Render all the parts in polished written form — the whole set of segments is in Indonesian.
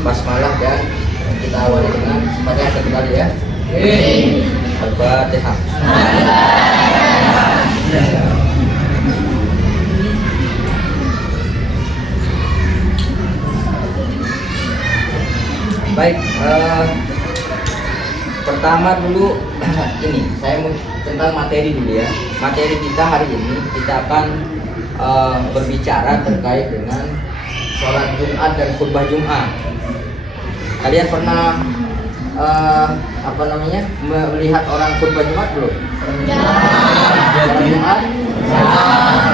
basmalah dan kita awali dengan Fatihah kembali ya. Al-Fatihah. Baik, pertama dulu ini saya mau tentang materi dulu ya. Materi kita hari ini kita akan berbicara terkait dengan sholat Jumat dan khutbah Jumat. Kalian pernah melihat orang khutbah Jumat belum? Sholat Jumat?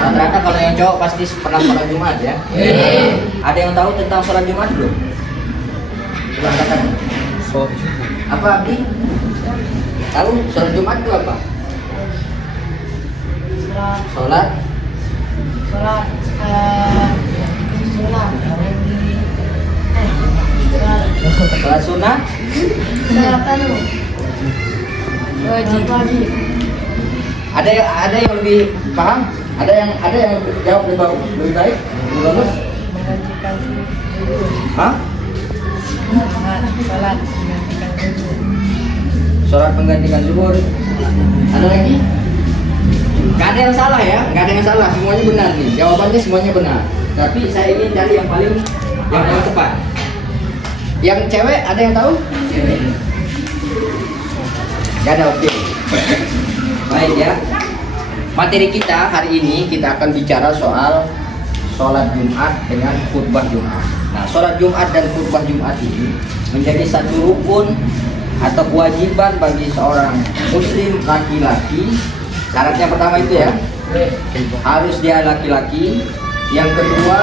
Rata-rata kalau yang cowok pasti pernah sholat Jumat ya. Ada yang tahu tentang sholat Jumat belum? Katakan. Apa Abdi? Tahu sholat Jumat itu apa? Sholat sunnah. Ada yang lebih paham? Ada yang jawab lebih baik? Lebih bagus? Hah? Sholat menggantikan zuhur. Ada lagi? Gak ada yang salah ya, gak ada yang salah, semuanya benar nih. Jawabannya semuanya benar. Tapi saya ingin cari yang paling tepat. Yang cewek ada yang tahu? Gak ada, oke. Baik ya. Materi kita hari ini kita akan bicara soal sholat Jumat dengan khutbah Jumat. Nah, sholat Jumat dan khutbah Jumat ini menjadi satu rukun atau kewajiban bagi seorang muslim laki-laki. Syaratnya pertama itu ya, harus dia laki-laki. Yang kedua,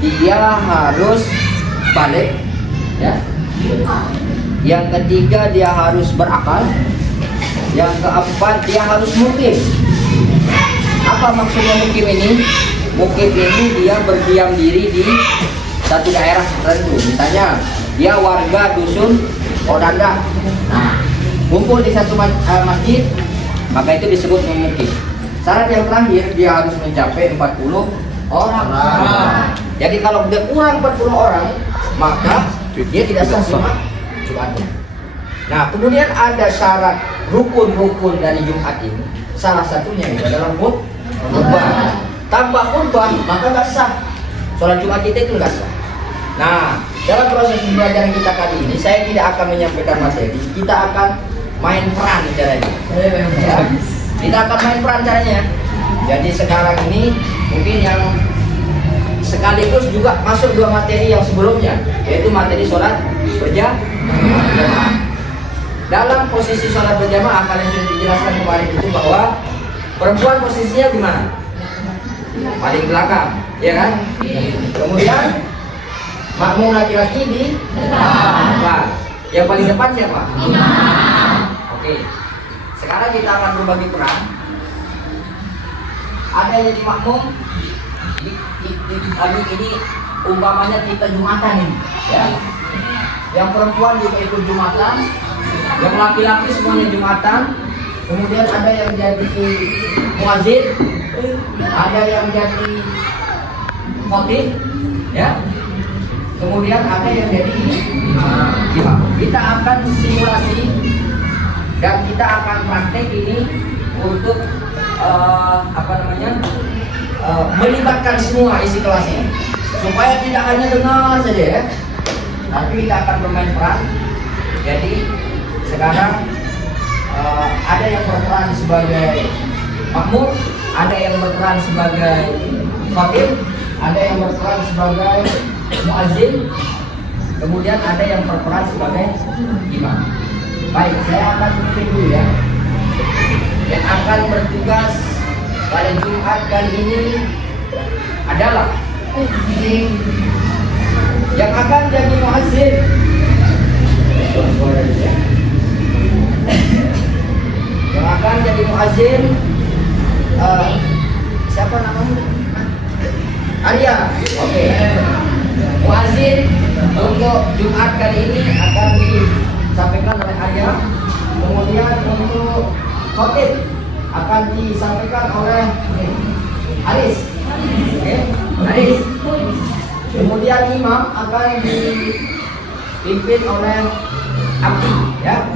dia harus balik ya. Yang ketiga, dia harus berakal. Yang keempat, dia harus mukim. Apa maksudnya mukim ini? Mukim ini dia berdiam diri di satu daerah tertentu. Misalnya dia warga dusun Odanda. Nah, kumpul di satu masjid, maka itu disebut memukim. Syarat yang terakhir, dia harus mencapai 40 orang. Jadi kalau dia kurang 40 orang, maka dia tidak sah Jumatnya. Nah, kemudian ada syarat rukun-rukun dari Jumat ini. Salah satunya itu adalah khutbah. Tanpa khutbah maka nggak sah. Sholat Jumat kita itu nggak sah. Nah, dalam proses pembelajaran kita kali ini saya tidak akan menyampaikan materi. Kita akan main peran caranya. Ya. Kita akan main peran caranya. Jadi sekarang ini mungkin yang sekaligus juga masuk dua materi yang sebelumnya, yaitu materi sholat berjamaah. Dalam posisi sholat berjamaah kalian sudah dijelaskan kemarin itu bahwa perempuan posisinya di mana? Paling belakang, ya kan? Kemudian makmum laki-laki di depan. Yang paling depan siapa? Oke. Sekarang kita akan berbagi peran. Ada yang jadi makmum. Ini umpamanya kita Jumatan ini, ya. Yang perempuan juga ikut Jumatan, yang laki-laki semuanya Jumatan. Kemudian ada yang jadi muadzin, ada yang jadi khotib, ya. Kemudian ada yang jadi imam. Kita akan simulasi dan kita akan praktek ini untuk melibatkan semua isi kelas ini, supaya tidak hanya dengar saja ya. Nanti kita akan bermain peran. Jadi sekarang ada yang berperan sebagai makmum, ada yang berperan sebagai khatib, ada yang berperan sebagai muazzin, kemudian ada yang berperan sebagai imam. Baik, saya akan pimpin dulu ya. Yang akan bertugas pada Jumat kali ini adalah yang akan jadi muazzin. Yang akan jadi muazzin siapa namanya? Arya. Oke. Muazzin untuk Jumat kali ini akan disampaikan oleh Arya. Kemudian untuk khotib akan disampaikan oleh Aris. Oke, Aris. Kemudian imam akan dipimpin oleh abdi, ya.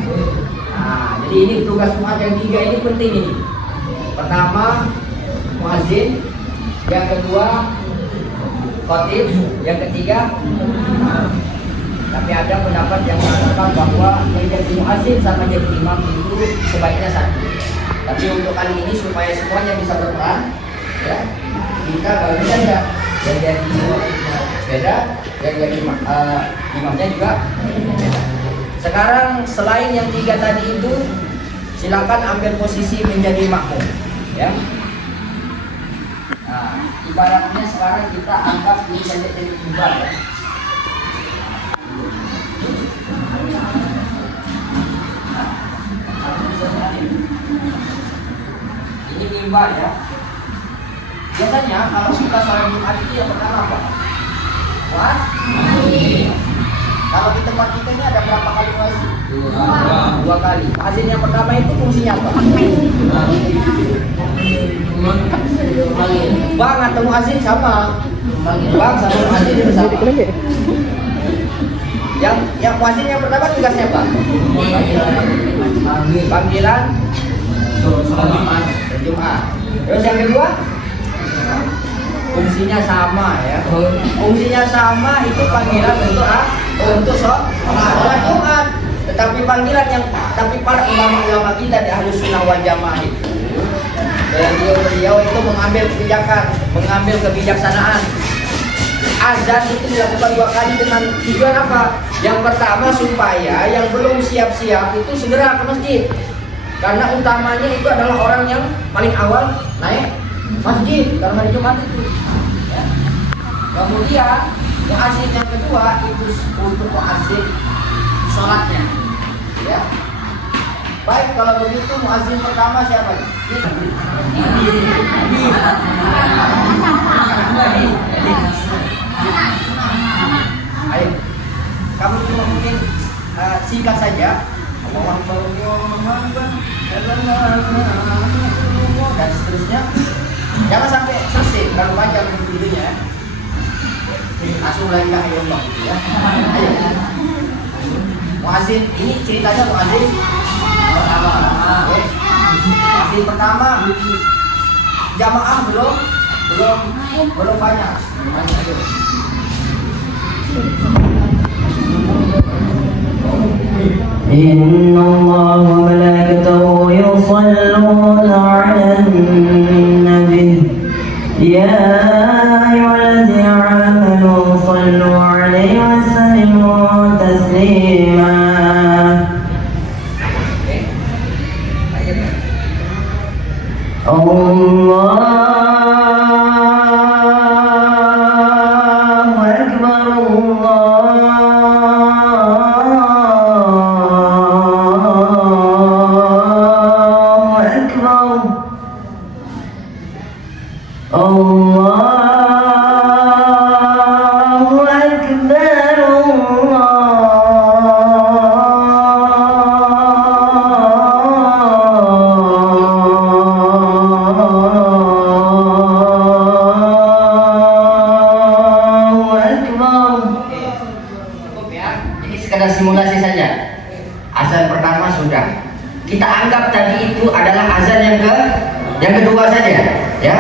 Nah, jadi ini tugas Jumat yang 3 ini penting ini. Pertama muadzin, yang kedua khatib, yang ketiga tapi ada pendapat yang mengatakan bahwa menjadi muadzin sama jadi imam itu sebaiknya satu. Tapi untuk kali ini supaya semuanya bisa berperan, ya, kita bagi saja yang jadi beda, yang jadi imamnya juga beda. Sekarang selain yang 3 tadi itu, silakan ambil posisi menjadi makmum, ya. Nah, ibaratnya sekarang kita anggap ini jadi mimbar, ya. Ini mimbar, ya. Biasanya kalau kita sholat Jumat itu yang pertama apa? What? Kalau di tempat kita ini ada berapa kali muadzin? 2 kali. Muadzin yang pertama itu fungsinya apa? Bang atau muadzin sama? Bang sama muadzin itu sama. Yang muadzin yang pertama tugasnya apa? Panggilan sholat Jumat. Terus yang kedua? Fungsinya sama, ya. Fungsinya sama, itu panggilan untuk sholat Jumat. Tetapi para ulama-ulama kita di Ahlus Sunnah wal Jamaah itu, beliau itu mengambil kebijakan, mengambil kebijaksanaan. Azan itu dilakukan 2 kali dengan tujuan apa? Yang pertama supaya yang belum siap-siap itu segera ke masjid. Karena utamanya itu adalah orang yang paling awal naik masjid dalam hari Jumat itu, ya. Kemudian muadzin yang kedua itu untuk muadzin sholatnya, ya. Baik, kalau begitu muadzin pertama siapa? Ayo, kamu cuma mungkin singkat saja. Dan seterusnya, jangan sampai selesai kalau panjang videonya, langsung lagi lah ya Allah, ya. Ayo. Muadzin ini ceritanya muadzin pertama, ya. Muadzin pertama jamaah belum banyak. إن الله وملائكته يصلون على النبي يا أيها الذين آمنوا صلوا عليه وسلموا تسليما Sekedar simulasi saja. Azan pertama sudah. Kita anggap tadi itu adalah azan yang kedua saja, ya.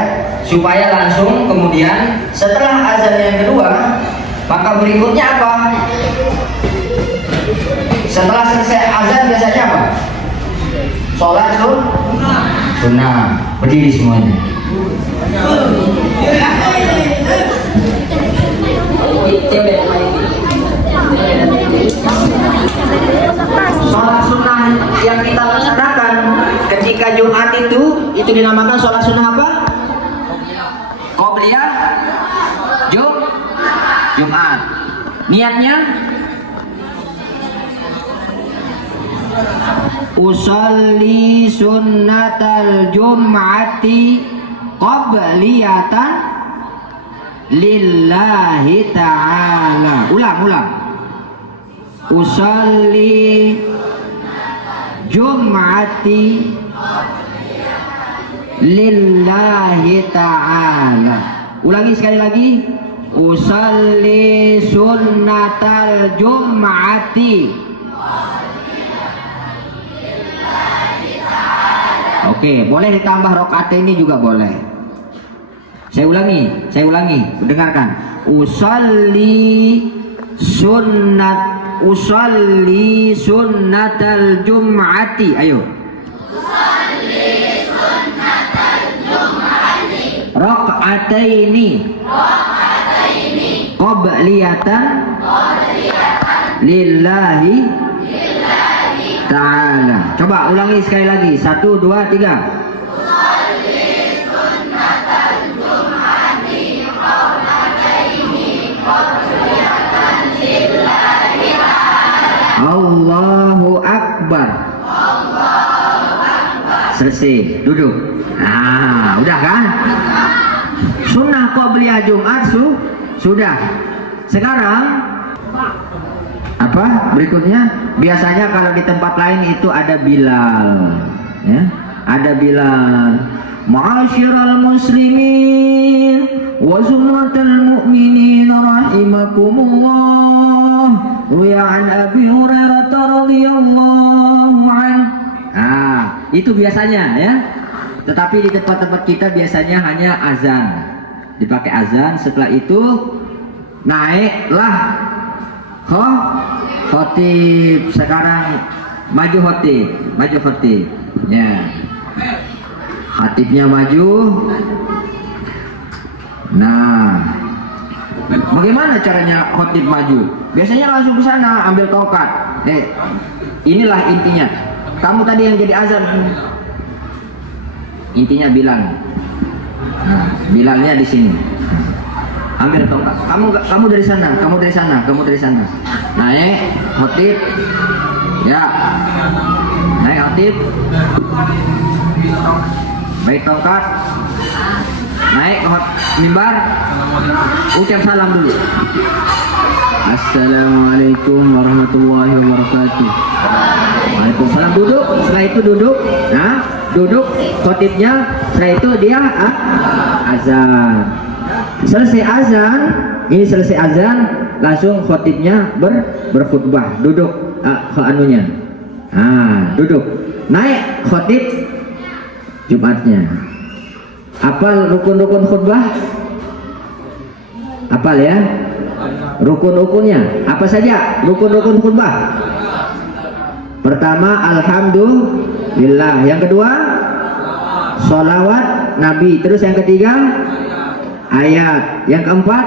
Supaya langsung kemudian setelah azan yang kedua, maka berikutnya apa? Setelah selesai azan biasanya apa? Sholat sunnah. Berdiri semuanya. Sholat sunnah yang kita laksanakan ketika Jumat itu dinamakan sholat sunnah apa? Qobliyah Jumat. Niatnya usolli sunnatal jum'ati qobliyatan lillahi ta'ala. Ulang. Usolli jum'ati lillahi ta'ala. Ulangi sekali lagi. usalli sunnatal jum'ati. Oke, boleh ditambah rokaat ini juga boleh. Saya ulangi, dengarkan. Usalli sunnatal jum'ati. Ayo. Usalli sunnatal jum'ati. Rakaataini. Qabliyatan lillahi ta'ala. Coba ulangi sekali lagi. 1, 2, 3. Allahu Akbar. Selesai, duduk. Nah, udah kan? Sunnah qabliyah Jumat sudah. Sekarang apa berikutnya? Biasanya kalau di tempat lain itu ada Bilal, ya, ada Bilal. Ma'asyiral muslimin wa zumratal mu'minin rahimakumullah wa an Abi Hurairah radhiyallahu anhu. Itu biasanya, ya. Tetapi di tempat-tempat kita biasanya hanya azan, dipakai azan. Setelah itu naiklah khotib. Sekarang maju khotib, ya. Khatibnya maju. Nah, bagaimana caranya khotib maju? Biasanya langsung ke sana ambil tongkat. Inilah intinya. Kamu tadi yang jadi azan, intinya bilang. Nah, Bilalnya di sini. Ambil tongkat. Kamu dari sana. Naik khotib. Ya. Naik khotib. Baik tongkat. Naik mimbar. Ucap salam dulu. Assalamualaikum warahmatullahi wabarakatuh. Waalaikumsalam. Duduk. Setelah itu duduk. Nah, duduk khotibnya. Setelah itu dia azan. Selesai azan, langsung khotibnya berkhutbah. Duduk ke anunya. Duduk. Naik khotib Jumatnya. Apal rukun-rukun khutbah? Apal ya? Rukun-rukunnya apa saja? Rukun-rukun khutbah. Pertama, alhamdulillah. Yang kedua, sholawat Nabi. Terus yang ketiga, ayat. Yang keempat,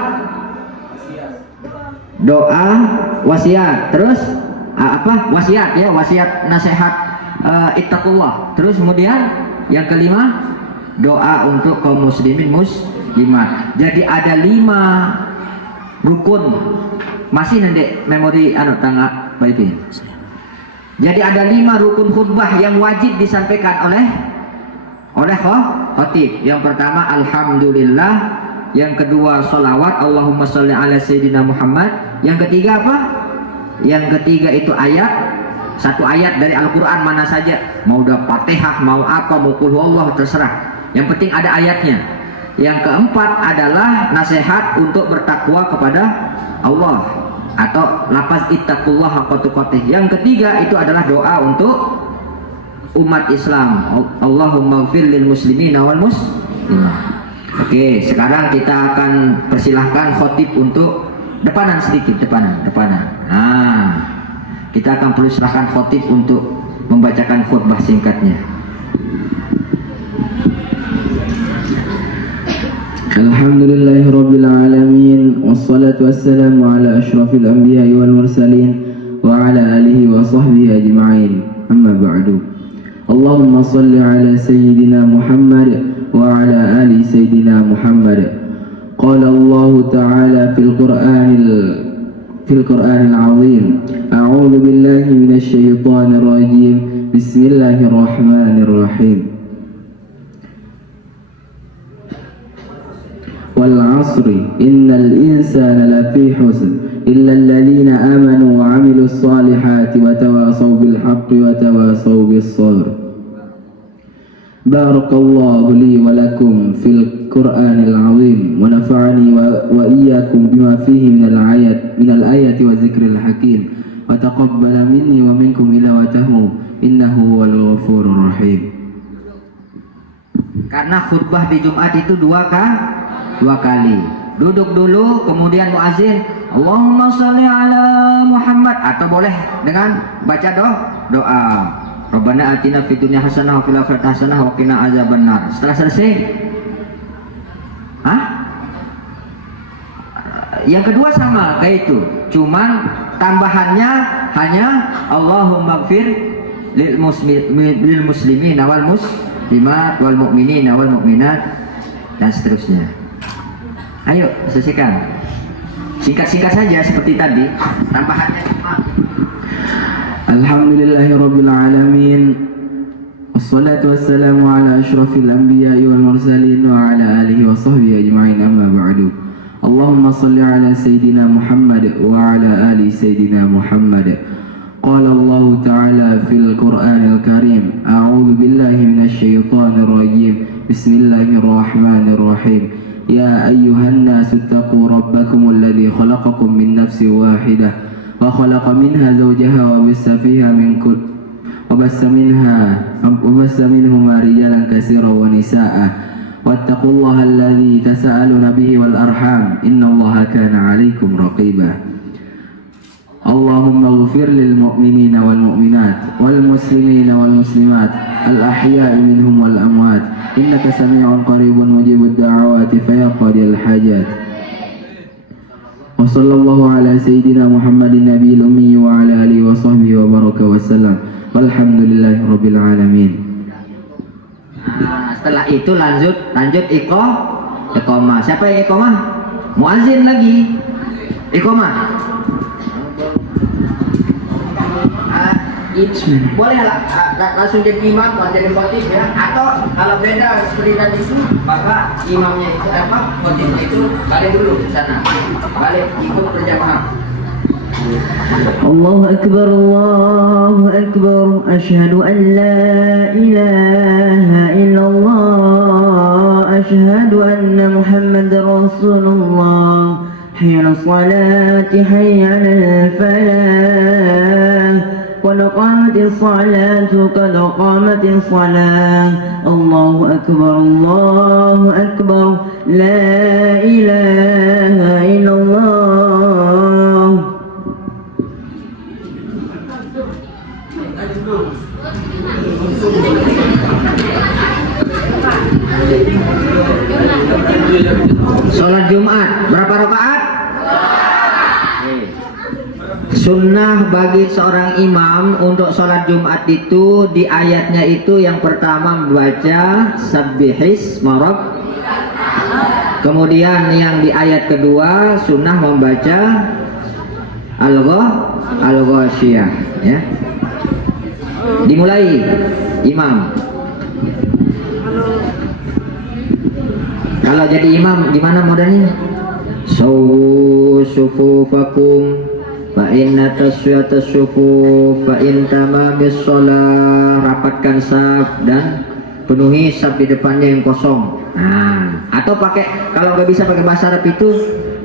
doa wasiat. Terus wasiat, ya, wasiat nasihat ittaqullah. Terus kemudian yang kelima, doa untuk kaum muslimin muslimat. Jadi ada 5 rukun. Masih nanti memori tangga baik ini. Jadi ada 5 rukun khutbah yang wajib disampaikan oleh khatib. Yang pertama alhamdulillah, yang kedua sholawat Allahumma sholli ala sayyidina Muhammad. Yang ketiga apa? Yang ketiga itu ayat. Satu ayat dari Al-Quran mana saja, mau udah Fatihah, mau apa, mau qul huwallah, terserah. Yang penting ada ayatnya. Yang keempat adalah nasihat untuk bertakwa kepada Allah, atau lafaz ittaqullah haqqa tuqatih. Yang ketiga itu adalah doa untuk umat Islam. Allahumma ighfir lil muslimina wal muslimat. Oke, sekarang kita akan persilahkan khotib untuk depanan sedikit, depanan. Kita akan persilahkan khotib untuk membacakan khutbah singkatnya. Alhamdulillahirabbil alamin, wassalatu wassalamu ala asyrafil anbiya'i wal mursalin wa ala alihi wa sahbihi ajma'in. Amma ba'du. Allahumma shalli ala sayyidina Muhammad wa ala ali sayyidina Muhammad. Qala Allah ta'ala fil Qur'anil 'azim. A'udzu billahi minasy syaithanir rajim. Bismillahirrahmanirrahim. Wal 'asri innal insana lafi khusr illa alladhina amanu wa 'amilus salihati wa tawasaw bil haqqi wa tawasaw bis sabr. Barakallahu li wa lakum fil Qur'anil azim wa nafa'ani wa iyyakum bima fihi minal ayati wa zikril hakim wa taqabbala minni wa minkum ilawatahu innahu huwal ghafurur rahim. Karena khutbah di Jumat itu dua kali. Duduk dulu, kemudian muazin Allahumma sholli ala Muhammad, atau boleh dengan baca doa. Rabbana atina fid dunya hasanah wa fil akhirati hasanah wa qina azabannar. Setelah selesai, yang kedua sama kayak itu, cuman tambahannya hanya Allahumma ighfir lil muslimin wal muslimat wal mu'minin wal mu'minat dan seterusnya. Ayo selesaikan. Singkat-singkat saja seperti tadi. Tambahannya cuma Alhamdulillahirabbil alamin. Wassalatu wassalamu ala asyrafil anbiya'i wal mursalin wa ala alihi wa sahbihi ajma'in, amma ba'du. Allahumma shalli ala sayyidina Muhammad wa ala ali sayyidina Muhammad. Qala Allah ta'ala fil Qur'anil Karim, a'udzu billahi minasy syaithanir rajim. Bismillahirrahmanirrahim. Ya ayyuhan nasu taqu rabbakumul ladzi khalaqakum min nafsin wahidah wa khalaqa minha zawjaha wa bassa minhuma rijalan katsiran wa nisaa'a wattaqullaha alladzi tasaaluna bihi wal arham innallaha kana 'alaikum raqiba. Allahumma ighfir lil mu'minina wal mu'minat wal muslimina wal muslimat al ahya'i minhum wal amwat innaka samii'un qaribun mujibud da'awati fayaqdil hajat. Wa sallallahu ala sayyidina Muhammadin nabiyil ummi wa ala alihi wa sahbihi wa baraka wa sallam. Walhamdulillahi rabbil alamin. Setelah itu lanjut iqamah. Siapa yang iqamah? Muazin lagi. Iqamah. Boleh langsung jadi imam, jadi khotib ya. Atau kalau beda seperti tadi itu, maka imamnya itu khotibnya itu balik dulu ke sana. Balik ikut berjamaah. Allahu akbar, Allahu akbar, asyhadu an la ilaha illallah, asyhadu anna Muhammadar Rasulullah, hayya 'alas salati, hayya 'alal falah, qad qamatis salatu, qad qamatis salah. Allahu akbar, la ilaha illallah. Sholat Jumat berapa rakaat? Sunnah bagi seorang imam untuk sholat Jumat itu di ayatnya itu yang pertama membaca Sabbihis Marab. Kemudian yang di ayat kedua sunnah membaca Al-Ghasyiyah ya. Dimulai imam. Kalau jadi imam gimana modalnya? Sawu sufufakum fa inna taswiyatas sufuf fa in tamamis shalah. Rapatkan saf dan penuhi saf di depannya yang kosong. Nah, atau pakai, kalau nggak bisa pakai bahasa Arab itu,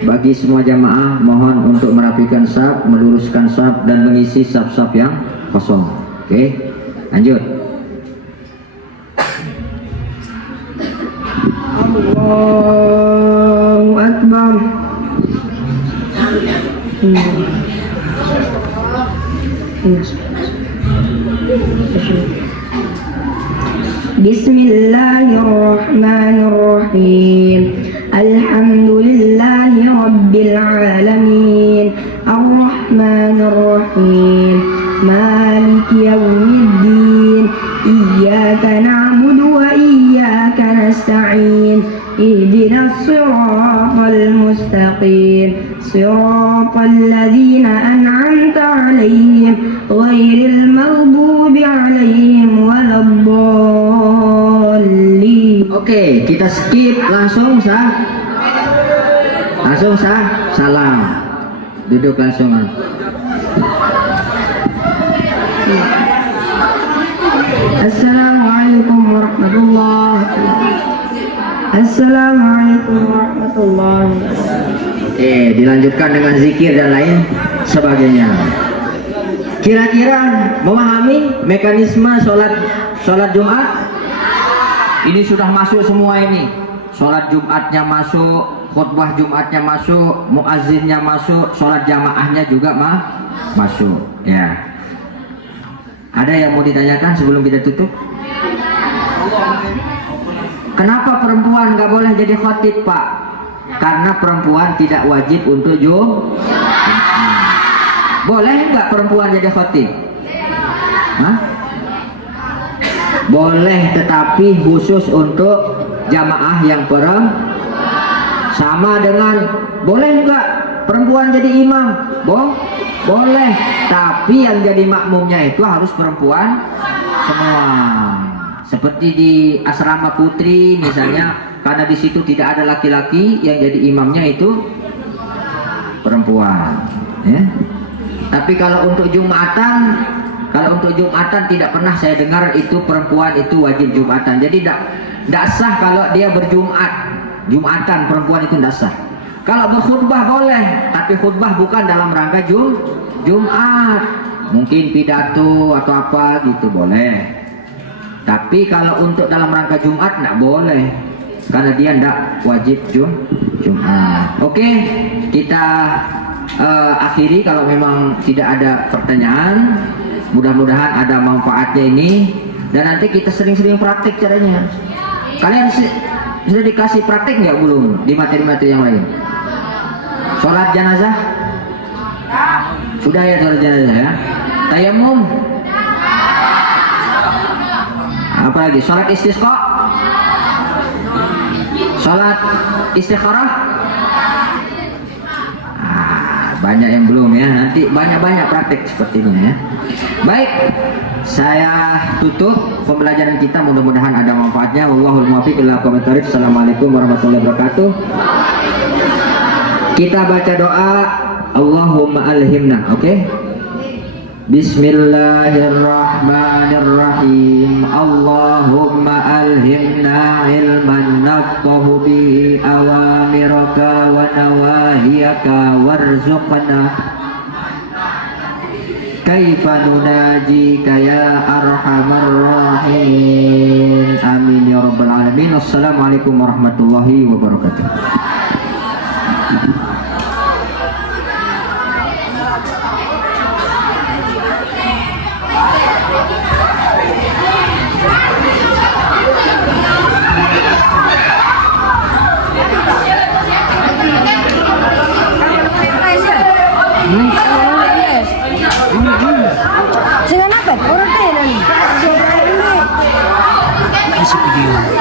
bagi semua jamaah mohon untuk merapikan saf, meluruskan saf dan mengisi saf-saf yang kosong. Oke, lanjut. Allahu Akbar. Bismillahirrahmanirrahim. Alhamdulillahi rabbil alamin. Ar-Rahmanir-Rahim. Maliki yaumiddin. Iyyaka na'budu wa iyyaka nasta'in. Ihdinas siratal mustaqim. Siratal ladzina an'amta 'alaihim ghairil maghdubi 'alaihim waladdallin. Oke, kita skip langsung salam. Duduk langsung. Assalamualaikum عليكم ورحمة الله. السلام عليكم ورحمة الله. Dilanjutkan dengan zikir dan lain sebagainya. Kira-kira memahami mekanisme sholat Jumat? Ini sudah masuk semua ini. Sholat Jumatnya masuk, khutbah Jumatnya masuk, muazzinnya masuk, sholat jamaahnya juga masuk. Ya. Ada yang mau ditanyakan sebelum kita tutup? Kenapa perempuan nggak boleh jadi khatib, Pak? Karena perempuan tidak wajib untuk Boleh nggak perempuan jadi khatib? Hah? Boleh, tetapi khusus untuk jamaah yang sama dengan boleh nggak perempuan jadi imam? Boleh, tapi yang jadi makmumnya itu harus perempuan semua. Seperti di asrama putri misalnya, karena di situ tidak ada laki-laki, yang jadi imamnya itu perempuan. Ya. Tapi kalau untuk Jumatan tidak pernah saya dengar itu perempuan itu wajib Jumatan. Jadi tidak sah kalau dia Jumatan perempuan itu tidak sah. Kalau berkhutbah boleh, tapi khutbah bukan dalam rangka Jumat. Mungkin pidato atau apa gitu boleh. Tapi kalau untuk dalam rangka Jumat tidak boleh, karena dia tidak wajib Jumat. Oke, kita akhiri kalau memang tidak ada pertanyaan. Mudah-mudahan ada manfaatnya ini, dan nanti kita sering-sering praktik caranya. Kalian sudah dikasih praktik nggak belum di materi-materi yang lain? Sholat jenazah? Sudah ya sholat jenazah ya. Tayamum? Apa lagi? Sholat istisqa? Sholat istikharah? Banyak yang belum ya. Nanti banyak-banyak praktik seperti ini ya. Baik, saya tutup pembelajaran kita, mudah-mudahan ada manfaatnya. Wallahul muwaffiq ila aqwamit thoriq. Assalamualaikum warahmatullahi wabarakatuh. Kita baca doa Allahumma alhimna, oke? Bismillahirrahmanirrahim. Allahumma alhimna ilman nafqahu bihi awamiraka wa nawahiyaka warzuqna kaifa nunajika ya arhamar rahimin. Amin ya rabbal alamin. Wassalamualaikum warahmatullahi wabarakatuh. Dengan apa? Orang tenan. Masuk video.